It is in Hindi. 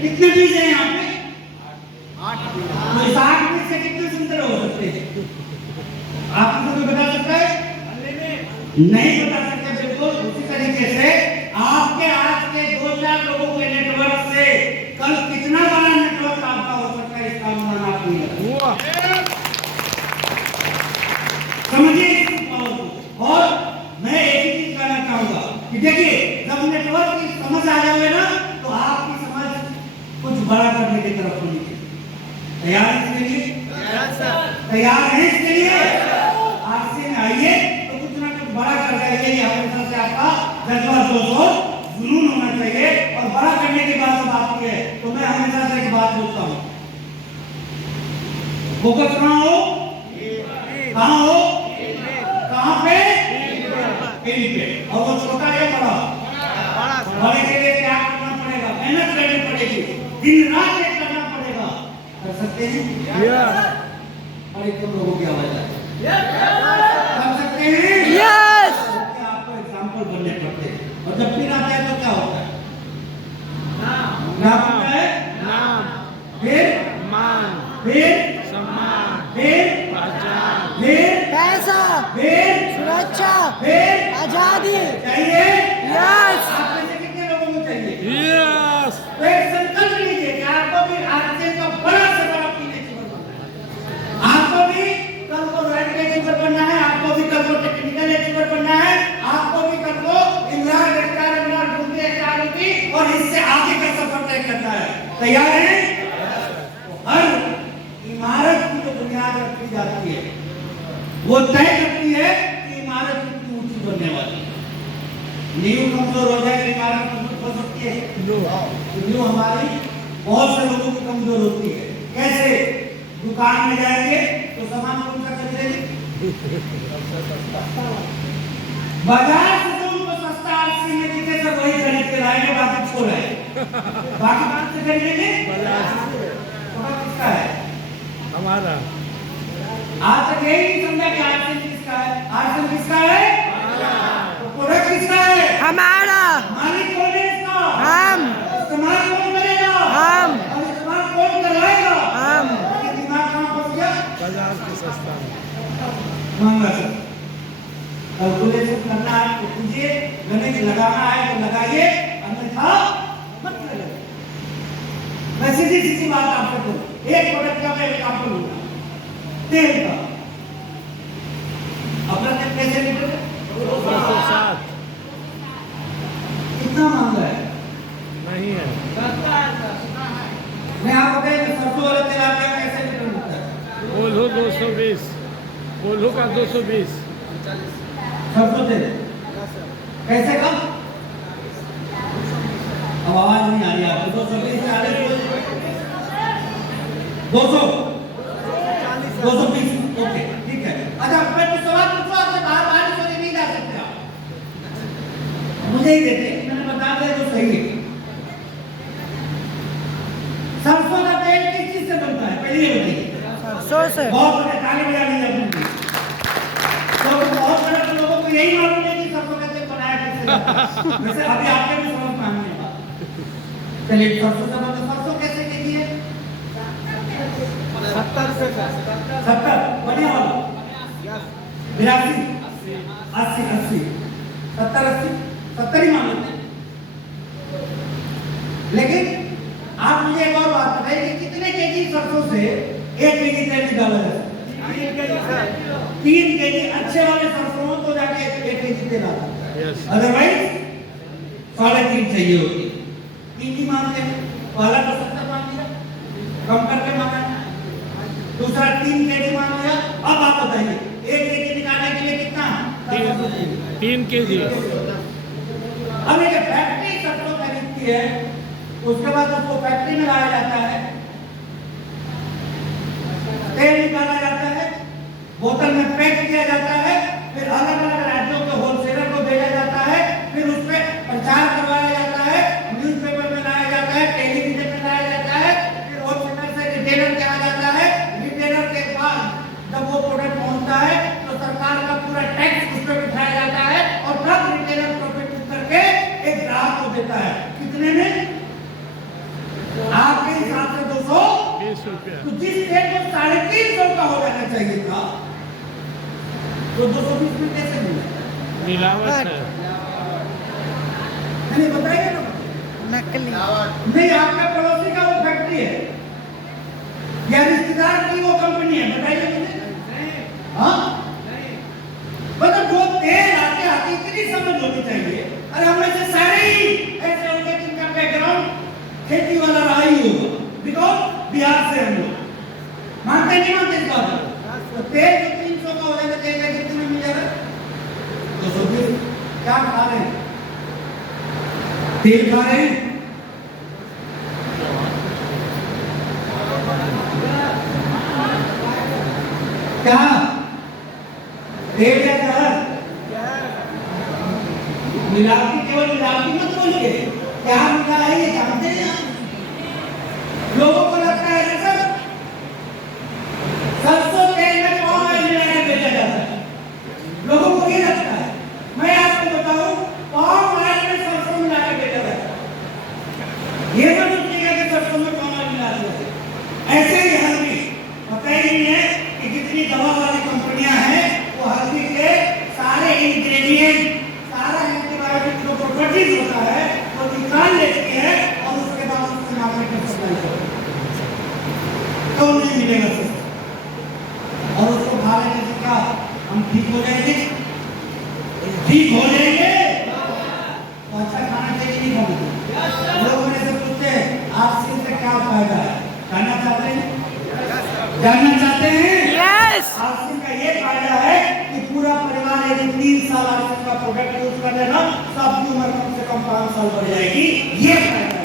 कितने बीज हैं यहाँ पे? 8 बीज। तो इस 8 बीज से कितने संतरे हो सकते हैं? आपको कोई बता सकता है? नहीं बता सकते। बिल्कुल उसी तरीके से आपके आज के 2-4 लोगों के नेटवर्क से कल कितना बड़ा नेटवर्क आपका हो सकता है, इसका अनुमान आप नहीं लगाते। समझिए इस पावर को। और मैं एक ही चीज कहना चाहूंगा कि देखिए, जब नेटवर्क की समझ आ जाए ना, तो आपकी समझ कुछ बड़ा करने की तरफ होनी चाहिए। तैयार है इसके लिए? तैयार है इसके लिए? आज से आइए तो कुछ ना कुछ बड़ा कर जाइए। ये हमेशा से आपका जज्बा जोश जुनून होना चाहिए। और बड़ा करने की बात जब आती है तो मैं हमेशा से एक बात बोलता हूँ, फोकस कहाँ हो? कहाँ हो? कहाँ पे? पे। और वो छोटा या बड़ा? बड़े के लिए क्या करना पड़ेगा? मेहनत करनी पड़ेगी, दिन रात एक करना पड़ेगा। कर सकते हैं? और एक लोगों की आवाज है, कर सकते हैं? यस। आपको एग्जाम्पल बनने पड़ते हैं। और जब फिर आता है तो क्या होता है? क्या होता है? फिर मान, फिर सम्मान, फिर पहचान, फिर पैसा, फिर सुरक्षा, फिर आजादी। चाहिए। यस। आप में से कितने लोगों को चाहिए? यस। तो एक संकल्प लीजिए कि आपको भी आरसीएम का बड़ा से बड़ा पीने चीवर बनना है। आपको भी कल को रॉयल के चीवर बनना है। आपको भी कल को टेक्निकल चीवर बनना है। आपको भी कल को इंग्लैंड स्टार इंग्लैंड ढूंढे स्टार होती और इससे आगे का सफर तय करना है। तैयार हैं? हर इमारत की जो बुनियाद रखी जाती है वो तय करती है कि इमारत कितनी ऊंची बनने वाली है। नींव कमजोर हो जाए इमारत मजबूत हो सकती है? नींव हमारी बहुत से लोगों की कमजोर होती है। कैसे? दुकान में जाएंगे तो सामान कौन सा खरीदेंगे? बाजार से जो उनको सस्ता 80 में दिखे सब वही खरीद के लाएंगे, बाकी छोड़ आए। बाकी बात से खरीदेंगे? किसका है? हमारा। आज तक यही नहीं समझा कि आरसीएम किसका है। आरसीएम किसका है? तो प्रोडक्ट किसका है? हमारा। मालिक कौन है इसका? हम। इस्तेमाल कौन करेगा? हम। और इस्तेमाल कौन करवाएगा? हम। लेकिन दिमाग कहाँ फंस गया? बाजार की सस्ता महंगा सर। कैलकुलेशन करना है तो कीजिए, गणित लगाना है तो लगाइए, अन्यथा मत लगाइए। मैं सीधी सीधी बात आपसे बोलूं, एक प्रोडक्ट का मैं एग्जांपल दूंगा, तेल का। अपना तेल कैसे लीटर है? 260 कितना महंगा है? नहीं है। मैं आपको बताइए सरसों वाला तेल आपके यहाँ कैसे लीटर मिलता है? कोल्हू 220, कोल्हू का 220। सरसों तेल कैसे का? अब आवाज नहीं आ रही आपको। 220 से आगे 200 220। ओके ठीक है। अच्छा मैं कुछ सवाल पूछूं आपसे? बाहर सोने नहीं जा सकते आप, मुझे ही देते, मैंने बता दिया जो सही है। सरसों का तेल किस चीज से बनता है पहले ये बताइए? सरसों से। बहुत बड़े ताली बजा लीजिए अपने। तो बहुत बड़े लोगों को यही मालूम है कि सरसों का तेल बनाया कैसे जाता है। वैसे अभी आपके भी समझ में आने वाला। चलिए सरसों से बनता, सरसों कैसे केजी है? 70 से 70 बढ़िया वाला। 82 80 80 70 80 70 ही मान लेते हैं। लेकिन आप मुझे एक और बात बताइए कि कितने केजी सरसों से 1 केजी तेल निकाला जाता है? 3 केजी। अच्छे वाले सरसों तो जाके 1 केजी तेल आता है, अदरवाइज 3.5 चाहिए होती है। 3 ही मानते हैं। पहला तो 70 मान लिया, कम करके माना। दूसरा 3 केजी मान लिया। अब आप बताइए 1 केजी निकालने के लिए कितना? 3 केजी। अब एक फैक्ट्री सरसों खरीदती है, उसके बाद उसको फैक्ट्री में लाया जाता है, तेल निकाला जाता है, बोतल में पैक किया जाता है, फिर अलग अलग राज्यों के होलसेलर को भेजा जाता है, फिर उस पर प्रचार करवाया जाता है, न्यूज़पेपर में लाया जाता है, टेलीविजन में लाया जाता है, फिर होलसेलर से रिटेलर के आ जाता है। रिटेलर के बाद जब वो प्रोडक्ट पहुंचता है तो सरकार का पूरा टैक्स उस पर बिठाया जाता है और तब रिटेलर प्रॉफिट करके एक ग्राहक को देता है। कितने में? 20 रुपया। तो जिस तेल को 350 का हो जाना चाहिए था, तो 220 में कैसे मिला? मिलावट है। नहीं बताइए ना। नकली। नहीं, आपका पड़ोसी का वो फैक्ट्री है या रिश्तेदार की वो कंपनी है, बताइए मुझे। हाँ, मतलब वो तेल आते आते इतनी समझ होनी चाहिए। अरे हम में से सारे ही ऐसे होंगे जिनका बैकग्राउंड खेती वाला रहा ही होगा, बिकॉज बिहार से हम लोग मानते नहीं मानते इस बात को। तो तेल जो 300 का हो जाएगा, तेल का कितने में मिल जाएगा? 220। क्या खा रहे हैं? तेल खा रहे हैं। क्या तेल या जहर? मिलावटी, केवल मिलावटी मत बोलिए, क्या मिला है ये जानते हैं आप? लोगों को लगता है ना सर, सरसों तेल में पाम ऑयल मिला के बेचा जाता है, लोगों को ये लगता है। मैं आपको बताऊं, पाम ऑयल में सरसों मिला के बेचा जाता है। ये मत सोचिएगा कि सरसों में पाम ऑयल मिला दिया है। ऐसे ही हल्दी, पता ही नहीं है कि जितनी दवा वाली कंपनियां हैं वो हल्दी के सारे इंग्रेडिएंट, सारा एंटीबायोटिक जो प्रॉपर्टीज होता है वो निकाल लेती है और उसके बाद उसको मार्केट में सप्लाई करती है। तो नहीं मिलेगा सर, और उसको खा लेने से क्या हम ठीक हो जाएंगे? ठीक हो जाएंगे तो अच्छा खाना चाहिए, नहीं खाना चाहिए। लोग मेरे से पूछते हैं आपसे से क्या फायदा है, जानना चाहते हैं? जानना चाहते हैं? यस। आरसीएम का ये फायदा है कि पूरा परिवार यदि 3 साल आरसीएम का प्रोडक्ट यूज कर लेना, सबकी उम्र कम से कम 5 साल बढ़ जाएगी। ये फायदा